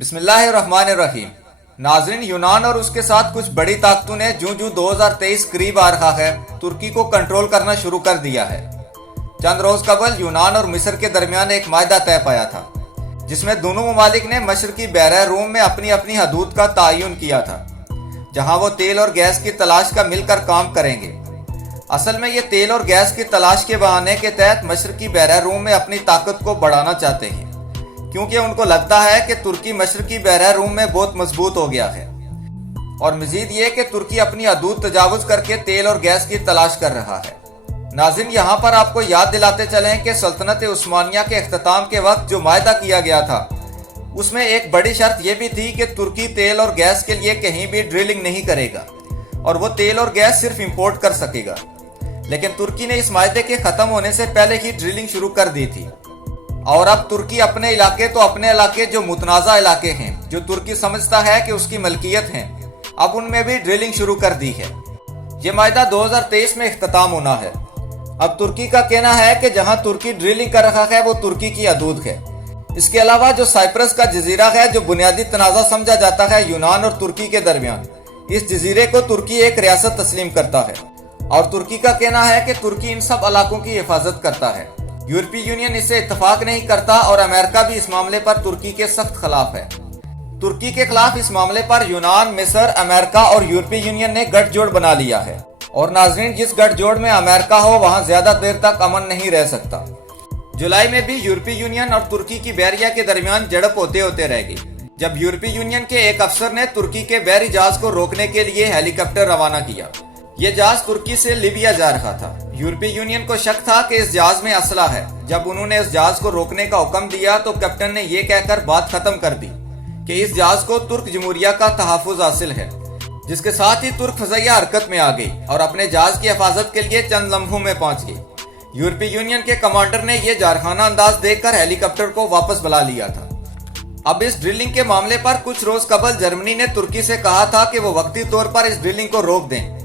बिस्मिल्लाहिर्रहमानिर्रहीम। नाज़रीन, यूनान और उसके साथ कुछ बड़ी ताकतों ने जूं 2023 करीब आ रहा है, तुर्की को कंट्रोल करना शुरू कर दिया है। चंद रोज कबल यूनान और मिस्र के दरमियान एक मायदा तय पाया था, जिसमें दोनों ममालिक ने मशरकी बहरा रूम में अपनी अपनी हदूद का तयन किया था, जहां वो तेल और गैस की तलाश का मिलकर काम करेंगे। असल में ये तेल और गैस की तलाश के बहाने के तहत मशरकी बहरा रूम में अपनी ताकत को बढ़ाना चाहते हैं, क्योंकि उनको लगता है कि तुर्की मशरकी बहरा रूम में बहुत मजबूत हो गया है। और मजीद ये कि तुर्की अपनी हदूद तजावुज करके तेल और गैस की तलाश कर रहा है। नाज़रीन, यहाँ पर आपको याद दिलाते चलें कि सल्तनत उस्मानिया के इख्तिताम के वक्त जो मायदा किया गया था, उसमें एक बड़ी शर्त यह भी थी कि तुर्की तेल और गैस के लिए कहीं भी ड्रिलिंग नहीं करेगा और वो तेल और गैस सिर्फ इंपोर्ट कर सकेगा। लेकिन तुर्की ने इस मायदे के ख़त्म होने से पहले ही ड्रिलिंग शुरू कर दी थी, और अब तुर्की अपने इलाके जो मुतनाज़ा इलाके हैं, जो तुर्की समझता है कि उसकी मलकियत हैं, अब उनमें भी ड्रिलिंग शुरू कर दी है। ये मायदा 2023 में इख्तिताम होना है। अब तुर्की का कहना है कि जहां तुर्की ड्रिलिंग कर रहा है वो तुर्की की हदूद है। इसके अलावा जो साइप्रस का जजीरा है, जो बुनियादी तनाज़ा समझा जाता है यूनान और तुर्की के दरमियान, इस जजीरे को तुर्की एक रियासत तस्लीम करता है, और तुर्की का कहना है कि तुर्की इन सब इलाकों की हिफाजत करता है। यूरोपीय यूनियन इससे इत्तफाक नहीं करता और अमेरिका भी इस मामले पर तुर्की के सख्त खिलाफ है। तुर्की के खिलाफ इस मामले पर यूनान, मिस्र, अमेरिका और यूरोपीय यूनियन ने गठजोड़ बना लिया है। और नाज़रीन, जिस गठजोड़ में अमेरिका हो वहां ज्यादा देर तक अमन नहीं रह सकता। जुलाई में भी यूरोपीय यूनियन और तुर्की की बहरिया के दरमियान झड़प होते होते रह गई, जब यूरोपीय यूनियन के एक अफसर ने तुर्की के बहरी जहाज को रोकने के लिए हेलीकॉप्टर रवाना किया। ये जहाज तुर्की से लीबिया जा रहा था। यूरोपीय यूनियन को शक था कि इस जहाज में असला है। जब उन्होंने इस जहाज को रोकने का हुक्म दिया तो कैप्टन ने यह कहकर बात खत्म कर दी कि इस जहाज को तुर्क जमहूरिया का तहफ़्फ़ुज़ हासिल है, जिसके साथ ही तुर्क फ़ज़ाइया हरकत में आ गई और अपने जहाज की हिफाजत के लिए चंद लम्हों में पहुंच गई। यूरोपीय यूनियन के कमांडर ने यह जारखाना अंदाज देखकर हेलीकॉप्टर को वापस बुला लिया था। अब इस ड्रिलिंग के मामले पर कुछ रोज कबल जर्मनी ने तुर्की से कहा था कि वो वक्ती तौर पर इस ड्रिलिंग को रोक दें,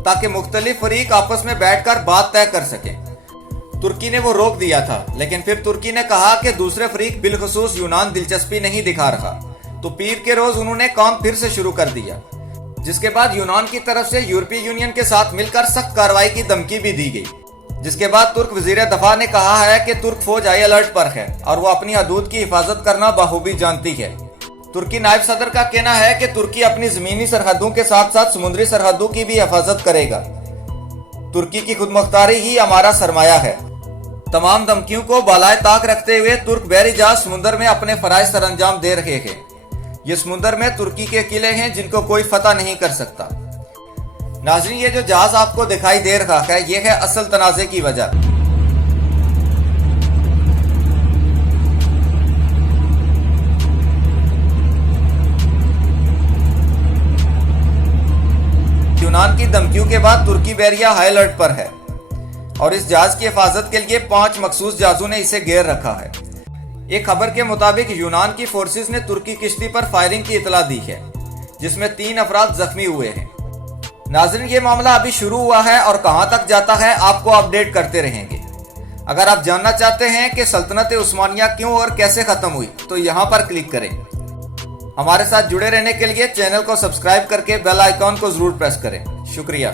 ताकि मुख्तलिफ फरीक आपस में बैठकर बात तय कर सकें। तुर्की ने वो रोक दिया था, लेकिन फिर तुर्की ने कहा कि दूसरे फरीक बिलखुसूस यूनान दिलचस्पी नहीं दिखा रहा, तो पीर के रोज उन्होंने काम फिर से शुरू कर दिया, जिसके बाद यूनान की तरफ से यूरोपीय यूनियन के साथ मिलकर सख्त कार्रवाई की धमकी भी दी गई। जिसके बाद तुर्क वजीर दफा ने कहा है कि तुर्क फौज हाई अलर्ट पर है और वो अपनी हदूद की हिफाजत करना बखूबी जानती है। तुर्की नायब सदर का कहना है कि तुर्की अपनी जमीनी सरहदों के साथ साथ समुद्री सरहदों की भी हिफाजत करेगा। तुर्की की खुदमुख्तारी ही हमारा सरमाया है। तमाम धमकियों को बालाए ताक रखते हुए तुर्क बहरी जहाज समुद्र में अपने फराइज सर अंजाम दे रहे हैं। ये समुद्र में तुर्की के किले हैं जिनको कोई फतह नहीं कर सकता। नाज़रीन, ये जो जहाज आपको दिखाई दे रहा है, ये है असल तनाज़े की वजह। यूनान की धमकियों के बाद तुर्की बहरिया हाई अलर्ट पर है और इस जहाज की हिफाजत के लिए 5 मखसूस जहाजों ने इसे घेर रखा है। एक खबर के मुताबिक यूनान की फोर्सेस ने तुर्की किश्ती पर फायरिंग की इतला दी है, जिसमें 3 अफराद जख्मी हुए हैं। नाज़रीन, ये मामला अभी शुरू हुआ है और कहां तक जाता है आपको अपडेट करते रहेंगे। अगर आप जानना चाहते हैं कि सल्तनत उस्मानिया क्यों और कैसे खत्म हुई, तो यहाँ पर क्लिक करें। हमारे साथ जुड़े रहने के लिए चैनल को सब्सक्राइब करके बेल आइकॉन को जरूर प्रेस करें। शुक्रिया।